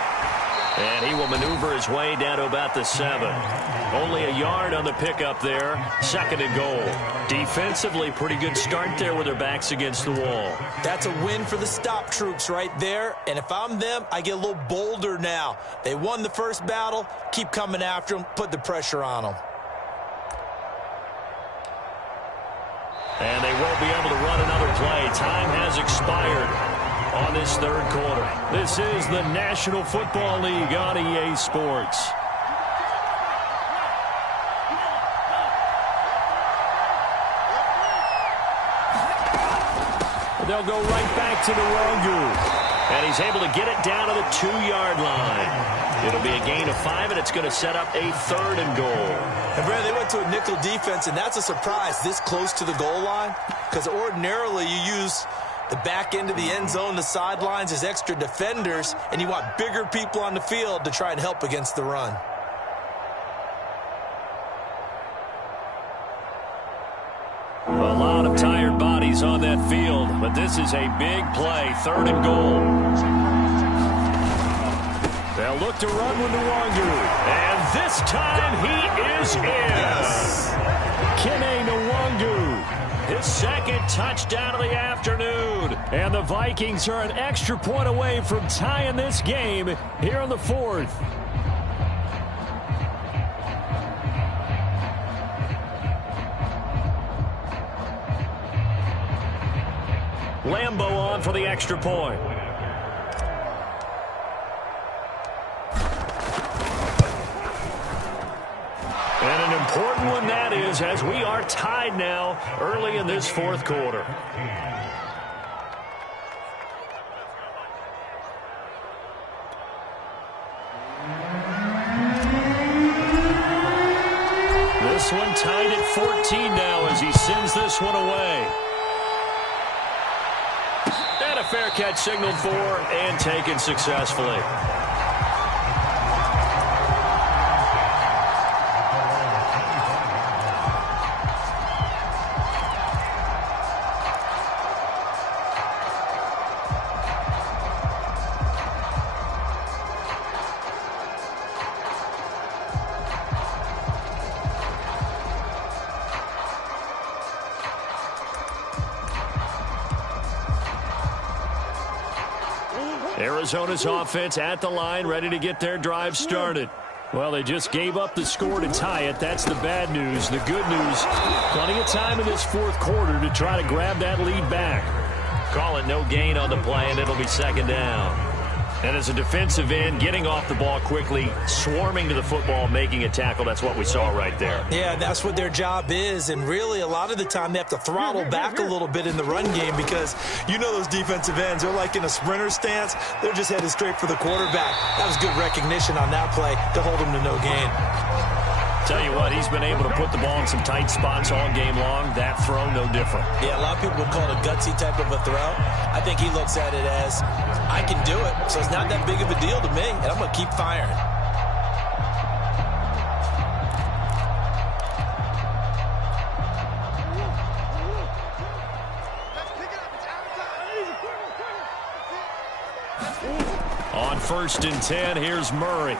And he will maneuver his way down to about the 7. Only a yard on the pickup there. 2nd and goal. Defensively, pretty good start there with their backs against the wall. That's a win for the stop troops right there. And if I'm them, I get a little bolder now. They won the first battle. Keep coming after them. Put the pressure on them. And they won't be able to run another play. Time has expired on this 3rd quarter. This is the National Football League on EA Sports. They'll go right back to Nwangu. And he's able to get it down to the 2-yard line. It'll be a gain of 5, and it's going to set up a 3rd and goal. And, Brad, they went to a nickel defense, and that's a surprise this close to the goal line, because ordinarily you use the back end of the end zone, the sidelines as extra defenders, and you want bigger people on the field to try and help against the run. A lot of tired bodies on that field, but this is a big play, 3rd and goal. They'll look to run with Nwangu, and this time he is in. Yes. Kene Nwangu, his 2nd touchdown of the afternoon. And the Vikings are an extra point away from tying this game here in the 4th. Lambo on for the extra point. And an important one that is, as we are tied now early in this 4th quarter. This one tied at 14 now as he sends this one away. And a fair catch signaled for and taken successfully. Arizona's offense at the line, ready to get their drive started. Well, they just gave up the score to tie it. That's the bad news. The good news, plenty of time in this 4th quarter to try to grab that lead back. Call it no gain on the play, and it'll be 2nd down. And as a defensive end, getting off the ball quickly, swarming to the football, making a tackle, that's what we saw right there. Yeah, that's what their job is, and really a lot of the time they have to throttle back a little bit in the run game because you know those defensive ends, they're like in a sprinter stance. They're just headed straight for the quarterback. That was good recognition on that play to hold him to no gain. Tell you what, he's been able to put the ball in some tight spots all game long. That throw, no different. Yeah, a lot of people would call it a gutsy type of a throw. I think he looks at it as, I can do it, so it's not that big of a deal to me, and I'm going to keep firing. On 1st and 10, here's Murray.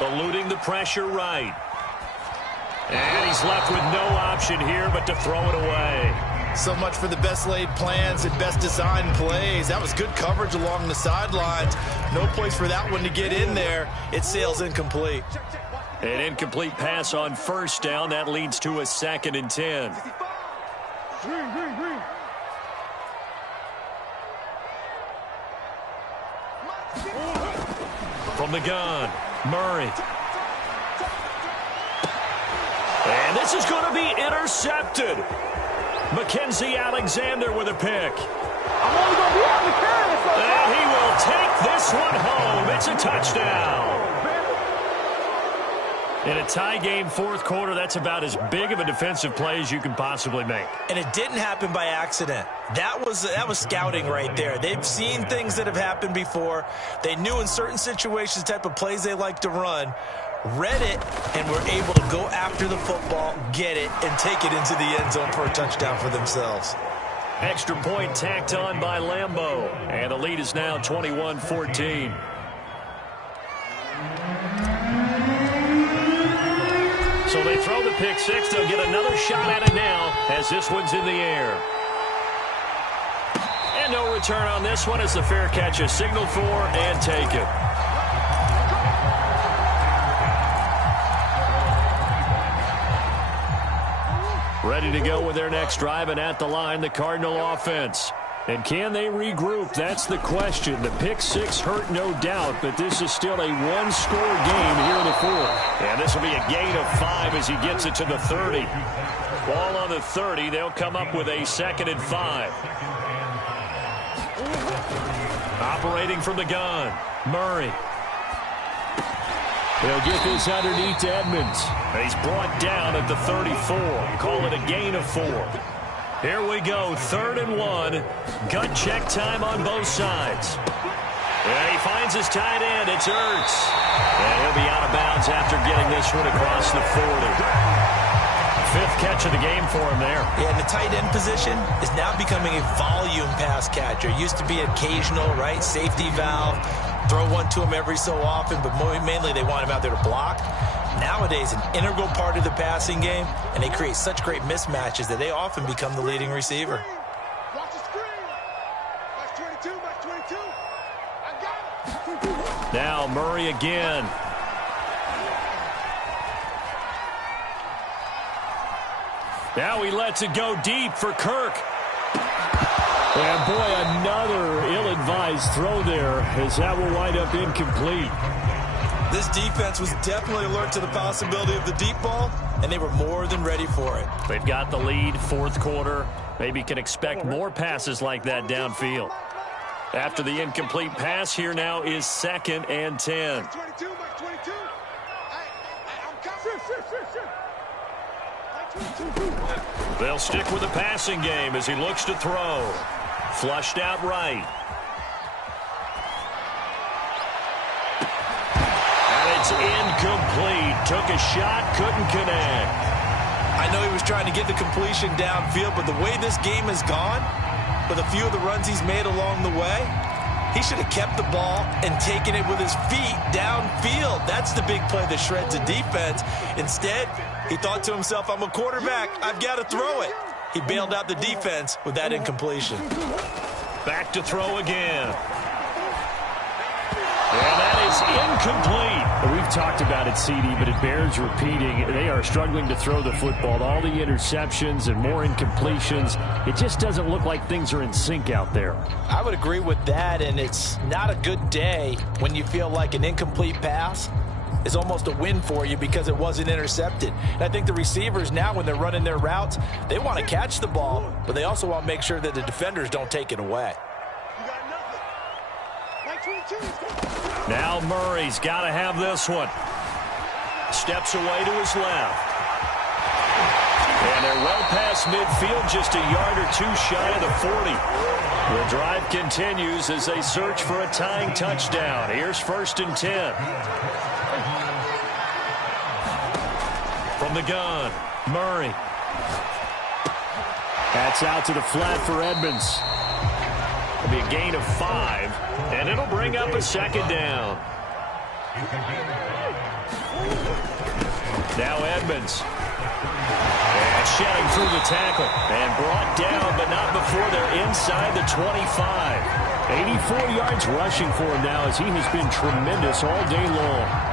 Eluding the pressure right. And he's left with no option here but to throw it away. So much for the best laid plans and best designed plays. That was good coverage along the sidelines. No place for that one to get in there. It sails incomplete. An incomplete pass on 1st down. That leads to a 2nd and 10. Green. From the gun, Murray. And this is going to be intercepted. Mackenzie Alexander with a pick. I'm only going to be able to carry this one. And he will take this one home. It's a touchdown. In a tie game, 4th quarter, that's about as big of a defensive play as you can possibly make. And it didn't happen by accident. That was scouting right there. They've seen things that have happened before. They knew in certain situations the type of plays they like to run, read it, and were able to go after the football, get it, and take it into the end zone for a touchdown for themselves. Extra point tacked on by Lambo. And the lead is now 21-14. So they throw the pick six. They'll get another shot at it now as this one's in the air. And no return on this one as the fair catch is signaled for and taken. Ready to go with their next drive, and at the line, the Cardinal offense. And can they regroup? That's the question. The pick six hurt, no doubt, but this is still a one-score game here in the 4th. And this will be a gain of 5 as he gets it to the 30. Ball on the 30. They'll come up with a 2nd and 5. Operating from the gun, Murray. He'll get this underneath to Edmonds. He's brought down at the 34. Call it a gain of 4. Here we go, 3rd and 1. Gut check time on both sides. And he finds his tight end. It's Ertz. And he'll be out of bounds after getting this one across the 40. 5th catch of the game for him there. Yeah, and the tight end position is now becoming a volume pass catcher. Used to be occasional, right? Safety valve. Throw one to him every so often, but mainly they want him out there to block. Nowadays, an integral part of the passing game, and they create such great mismatches that they often become the leading receiver. Watch the screen. Max 22, Max 22. I got it. Now Murray again. Now he lets it go deep for Kirk. And boy, another ill-advised throw there, as that will wind up incomplete. This defense was definitely alert to the possibility of the deep ball, and they were more than ready for it. They've got the lead, 4th quarter. Maybe can expect more passes like that downfield. After the incomplete pass, here now is 2nd and 10. 22, Max 22. I'm coming. They'll stick with the passing game as he looks to throw. Flushed out right. And it's incomplete. Took a shot, couldn't connect. I know he was trying to get the completion downfield, but the way this game has gone, with a few of the runs he's made along the way, he should have kept the ball and taken it with his feet downfield. That's the big play that shreds a defense. Instead, he thought to himself, I'm a quarterback. I've got to throw it. He bailed out the defense with that incompletion. Back to throw again. And that is incomplete. We've talked about it, CD, but it bears repeating. They are struggling to throw the football. All the interceptions and more incompletions. It just doesn't look like things are in sync out there. I would agree with that, and it's not a good day when you feel like an incomplete pass is almost a win for you because it wasn't intercepted. And I think the receivers now, when they're running their routes, they want to catch the ball, but they also want to make sure that the defenders don't take it away. You got nothing. Max 22. Now Murray's got to have this one. Steps away to his left. And they're well past midfield, just a yard or two shy of the 40. The drive continues as they search for a tying touchdown. Here's 1st and 10. From the gun, Murray. That's out to the flat for Edmonds. It'll be a gain of 5, and it'll bring up a 2nd down. Now Edmonds. And shedding through the tackle. And brought down, but not before they're inside the 25. 84 yards rushing for him now as he has been tremendous all day long.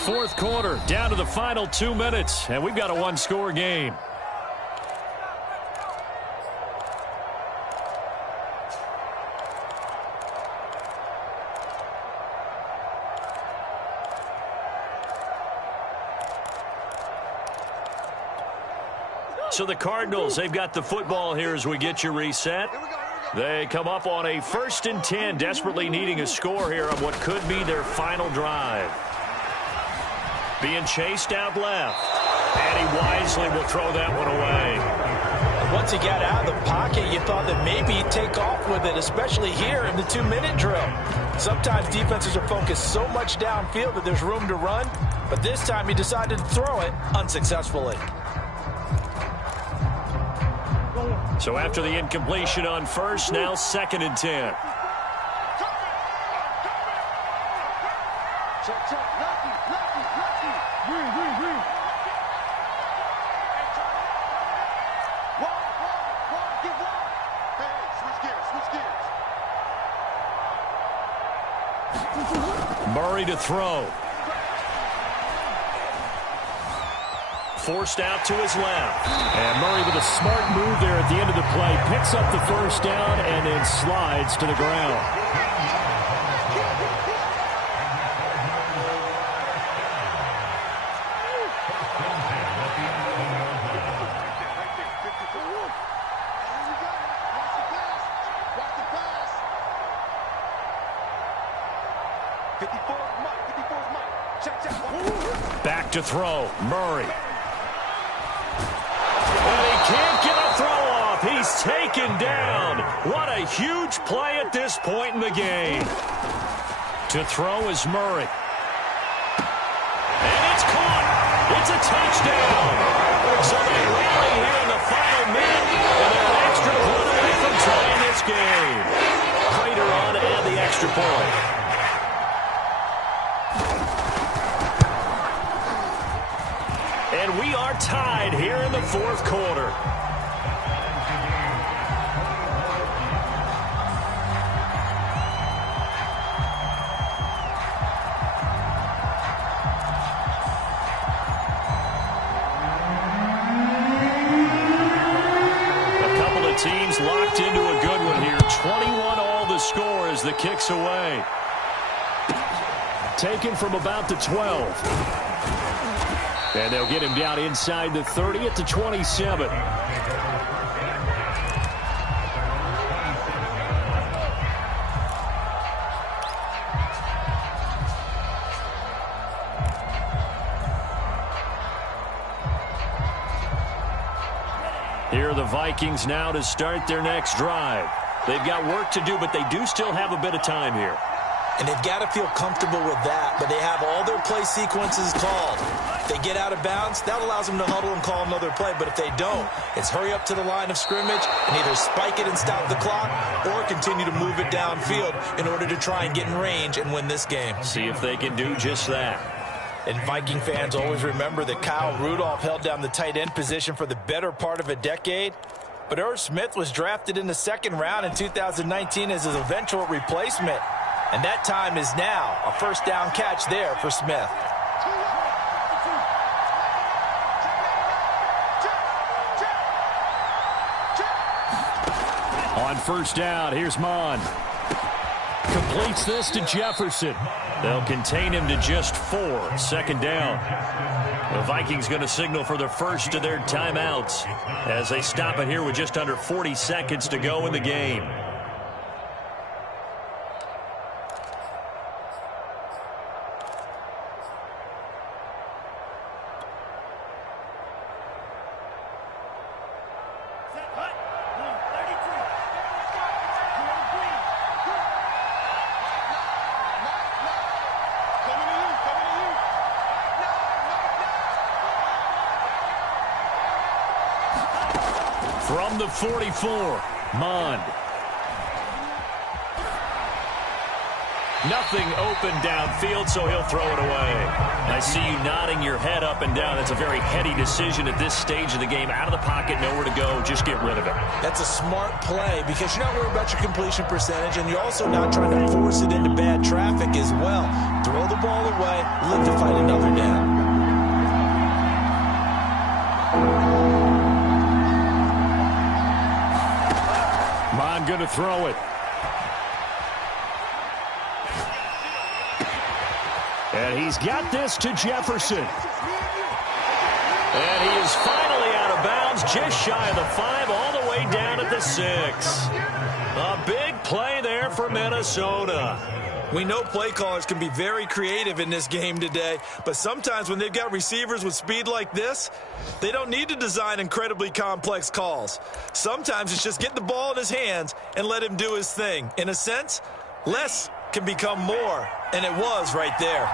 Fourth quarter, down to the final 2 minutes, and we've got a one-score game. So the Cardinals, they've got the football here as we get you reset. They come up on a 1st and 10, desperately needing a score here on what could be their final drive. Being chased out left. And he wisely will throw that one away. Once he got out of the pocket, you thought that maybe he'd take off with it, especially here in the 2-minute drill. Sometimes defenses are focused so much downfield that there's room to run, but this time he decided to throw it unsuccessfully. So after the incompletion on 1st, now 2nd and 10. Murray to throw. Forced out to his left. And Murray with a smart move there at the end of the play. Picks up the 1st down and then slides to the ground. Back to throw. Murray. And he can't get a throw off. He's taken down. What a huge play at this point in the game. To throw is Murray. And it's caught. It's a touchdown. So they rally here in the final minute, and they're an extra point away from tying this game. Prater on to add the extra point. And we are tied here in the fourth quarter. Teams locked into a good one here. 21 all the score as the kick's away. Taken from about the 12. And they'll get him down inside the 30 at the 27. Here are the Vikings now to start their next drive. They've got work to do, but they do still have a bit of time here. And they've got to feel comfortable with that, but they have all their play sequences called. If they get out of bounds, that allows them to huddle and call another play. But if they don't, it's hurry up to the line of scrimmage and either spike it and stop the clock or continue to move it downfield in order to try and get in range and win this game. See if they can do just that. And Viking fans always remember that Kyle Rudolph held down the tight end position for the better part of a decade. But Irv Smith was drafted in the second round in 2019 as his eventual replacement. And that time is now. A first down catch there for Smith. On first down, here's Mon. Completes this to Jefferson. They'll contain him to just 4. Second down. The Vikings going to signal for the first of their timeouts as they stop it here with just under 40 seconds to go in the game. From the 44, Mond. Nothing open downfield, so he'll throw it away. I see you nodding your head up and down. That's a very heady decision at this stage of the game. Out of the pocket, nowhere to go. Just get rid of it. That's a smart play because you're not worried about your completion percentage, and you're also not trying to force it into bad traffic as well. Throw the ball away, live to fight another down. Mon going to throw it. And he's got this to Jefferson. And he is finally out of bounds, just shy of the 5, all the way down at the 6. A big play there for Minnesota. We know play callers can be very creative in this game today, but sometimes when they've got receivers with speed like this, they don't need to design incredibly complex calls. Sometimes it's just get the ball in his hands and let him do his thing. In a sense, less can become more, and it was right there.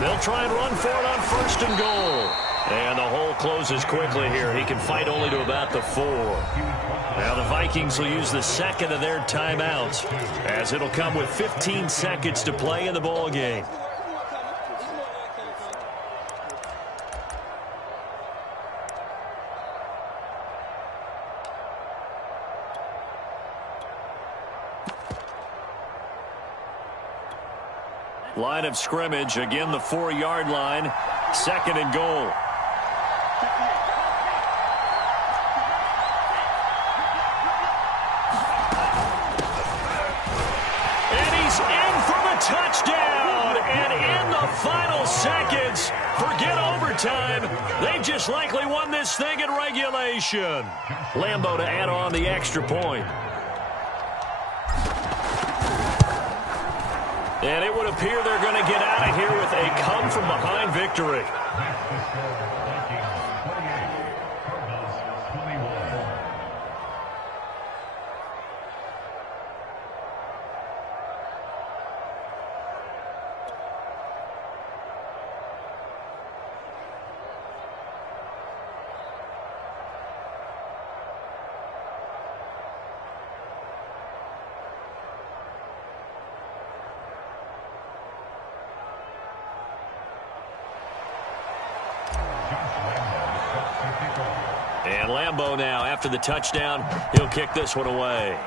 They'll try and run for it on first and goal. And the hole closes quickly here. He can fight only to about the 4. Now the Vikings will use the second of their timeouts as it'll come with 15 seconds to play in the ball game. Line of scrimmage, again the 4-yard line, second and goal. And he's in for the touchdown, and in the final seconds, forget overtime, they've just likely won this thing in regulation. Lambeau to add on the extra point. And it would appear they're going to get out of here with a come-from-behind victory. And Lambeau now, after the touchdown, he'll kick this one away.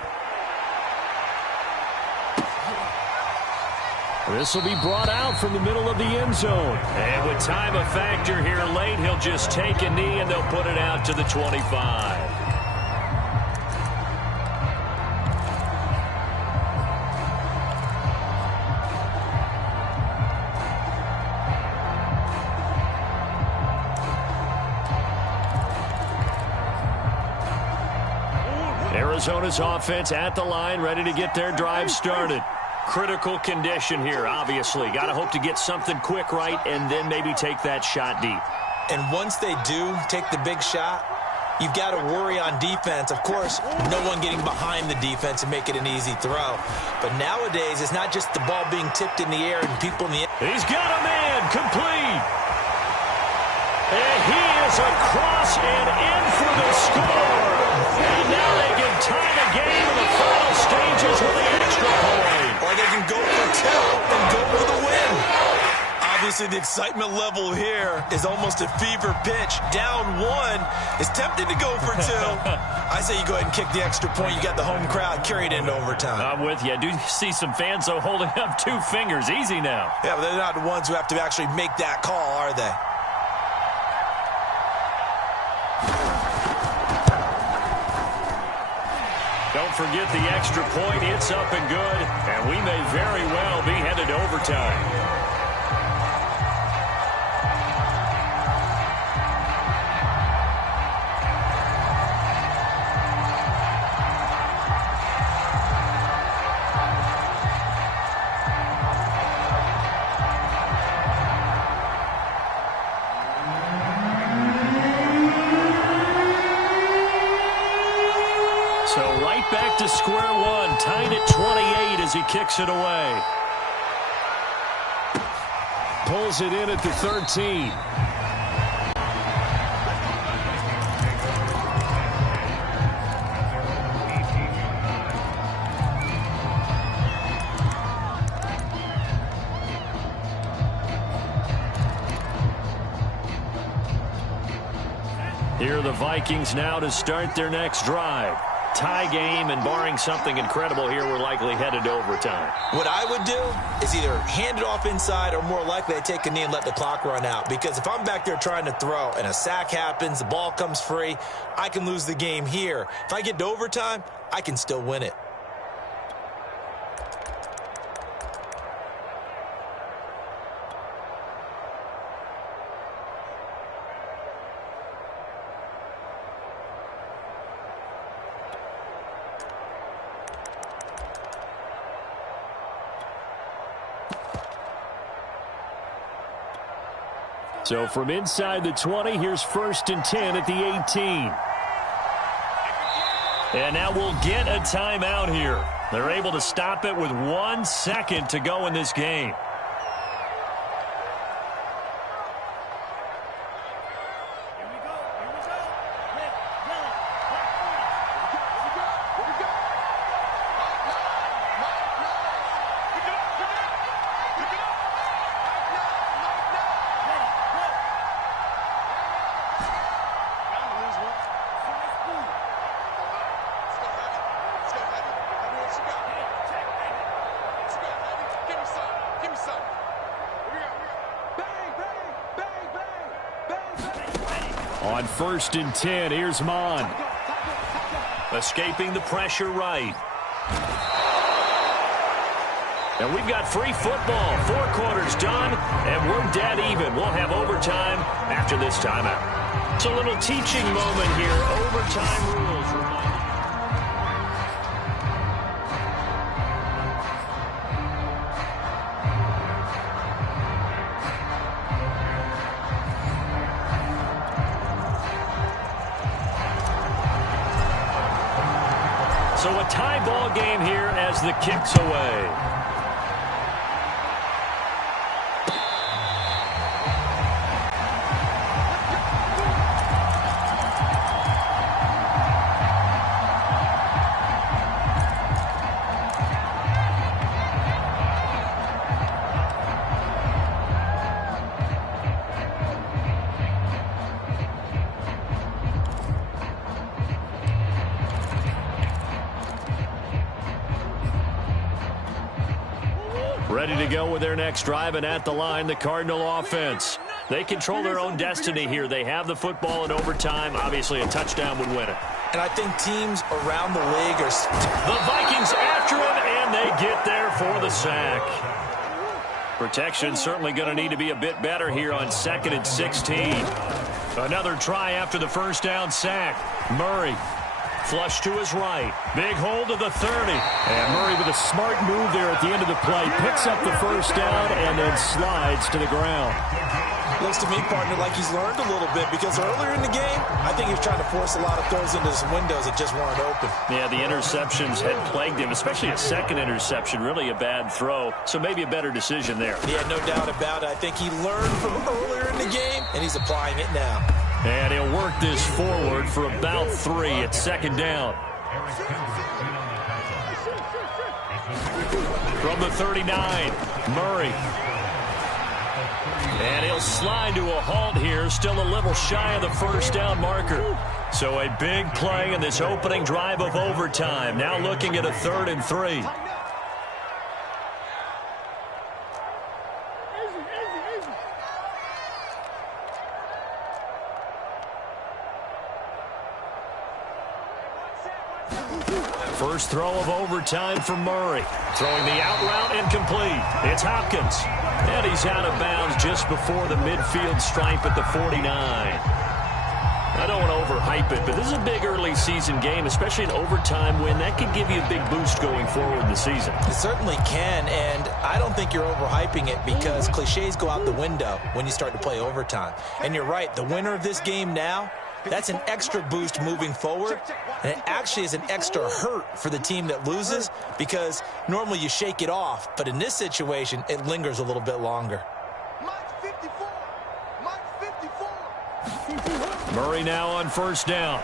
This will be brought out from the middle of the end zone. And with time a factor here late, he'll just take a knee and they'll put it out to the 25. Arizona's offense at the line, ready to get their drive started. Critical condition here, obviously. Got to hope to get something quick right and then maybe take that shot deep. And once they do take the big shot, you've got to worry on defense. Of course, no one getting behind the defense and make it an easy throw. But nowadays, it's not just the ball being tipped in the air and people in the air. He's got a man, complete. And he is across and in for the score. And now they can tie the game in the final stages with the extra point. Or they can go for two and go for the win. Obviously, the excitement level here is almost a fever pitch. Down one is tempted to go for two. I say you go ahead and kick the extra point. You got the home crowd carried into overtime. I'm with you. I do see some fans, though, holding up 2 fingers. Easy now. Yeah, but they're not the ones who have to actually make that call, are they? Don't forget the extra point. It's up and good, and we may very well be headed to overtime. So right back to square one, tied at 28 as he kicks it away. Pulls it in at the 13. Here are the Vikings now to start their next drive. Tie game, and barring something incredible here, we're likely headed to overtime. What I would do is either hand it off inside or more likely I take a knee and let the clock run out. Because if I'm back there trying to throw and a sack happens, the ball comes free, I can lose the game here. If I get to overtime, I can still win it. So from inside the 20, here's 1st and 10 at the 18. And now we'll get a timeout here. They're able to stop it with 1 second to go in this game. On 1st and 10, here's Mon. Escaping the pressure right. And we've got free football. 4 quarters done, and we're dead even. We'll have overtime after this timeout. It's a little teaching moment here. Overtime rules. So a tie ball game here as the kick's away. Ready to go with their next drive, and at the line, the Cardinal offense. They control their own destiny here. They have the football in overtime. Obviously, a touchdown would win it. And I think teams around the league are... The Vikings after him, and they get there for the sack. Protection certainly going to need to be a bit better here on 2nd and 16. Another try after the first down sack. Murray. Flush to his right. Big hold to the 30. And Murray with a smart move there at the end of the play. Picks up the first down and then slides to the ground. Looks to me, partner, like he's learned a little bit because earlier in the game, I think he was trying to force a lot of throws into some windows that just weren't open. Yeah, the interceptions had plagued him, especially a second interception. Really a bad throw, so maybe a better decision there. Yeah, no doubt about it. I think he learned from earlier in the game, and he's applying it now. And he'll work this forward for about 3 at 2nd down. From the 39, Murray. And he'll slide to a halt here, still a little shy of the first down marker. So a big play in this opening drive of overtime. Now looking at a 3rd and 3. First throw of overtime for Murray. Throwing the out route incomplete. It's Hopkins. And he's out of bounds just before the midfield stripe at the 49. I don't want to overhype it, but this is a big early season game, especially an overtime win. That could give you a big boost going forward in the season. It certainly can, and I don't think you're overhyping it because cliches go out the window when you start to play overtime. And you're right, the winner of this game now, that's an extra boost moving forward, and it actually is an extra hurt for the team that loses because normally you shake it off, but in this situation, it lingers a little bit longer. Murray now on first down.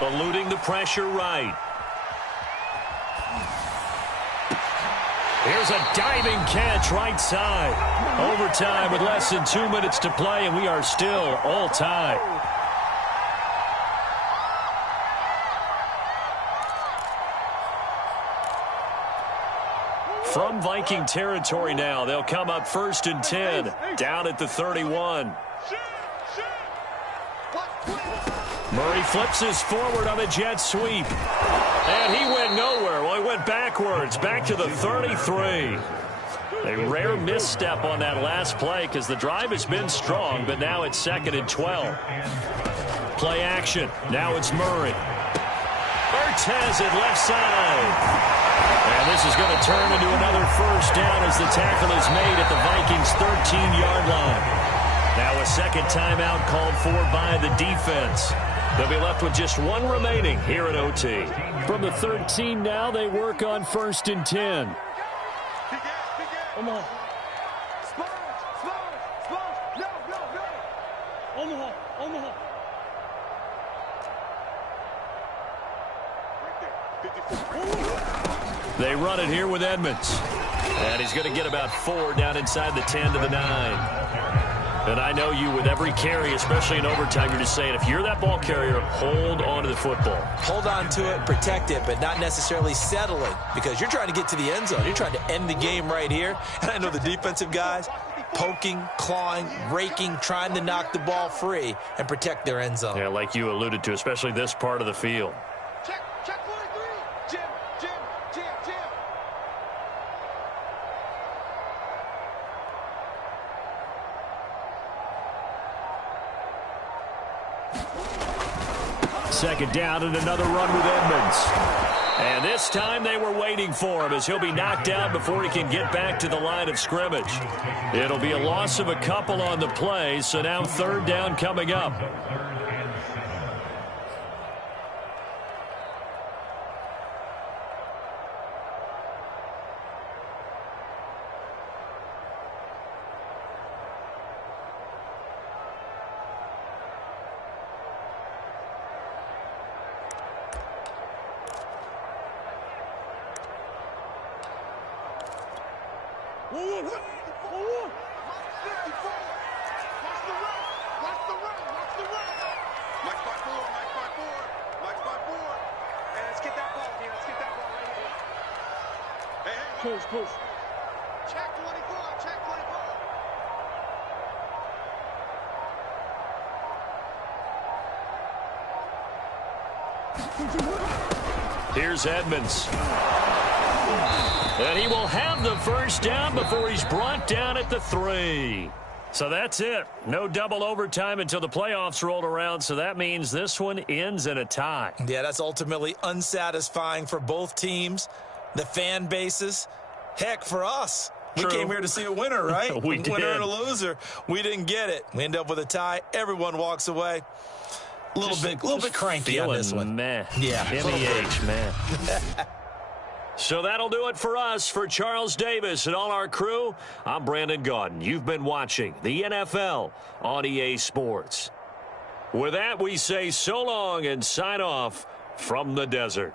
Eluding the pressure right. Here's a diving catch right side. Overtime with less than 2 minutes to play, and we are still all tied. From Viking territory now, they'll come up 1st and 10, down at the 31. Murray flips this forward on a jet sweep. And he went nowhere. Well, he went backwards, back to the 33. A rare misstep on that last play because the drive has been strong, but now it's 2nd and 12. Play action. Now it's Murray. Artez at left side. And this is going to turn into another first down as the tackle is made at the Vikings' 13-yard line. Now a second timeout called for by the defense. They'll be left with just one remaining here at OT. From the 13 now, they work on 1st and 10. Omaha. Omaha. Omaha. They run it here with Edmonds. And he's going to get about 4 down inside the 10 to the 9. And I know you with every carry, especially in overtime, you're just saying if you're that ball carrier, hold on to the football. Hold on to it, protect it, but not necessarily settle it because you're trying to get to the end zone. You're trying to end the game right here. And I know the defensive guys poking, clawing, raking, trying to knock the ball free and protect their end zone. Yeah, like you alluded to, especially this part of the field. Check 43. Jim. Second down and another run with Edmonds. And this time they were waiting for him as he'll be knocked down before he can get back to the line of scrimmage. It'll be a loss of a couple on the play, so now 3rd down coming up. Push. Check 24. Check 24. Here's Edmonds. And he will have the first down before he's brought down at the 3. So that's it. No double overtime until the playoffs rolled around, so that means this one ends in a tie. Yeah, that's ultimately unsatisfying for both teams, the fan bases. Heck, for us. True. We came here to see a winner, right? We did. Winner and a loser. We didn't get it. We end up with a tie. Everyone walks away. A little bit cranky on this one. Meh. Yeah. MEH, man. So that'll do it for us. For Charles Davis and all our crew, I'm Brandon Gaudin. You've been watching the NFL on EA Sports. With that, we say so long and sign off from the desert.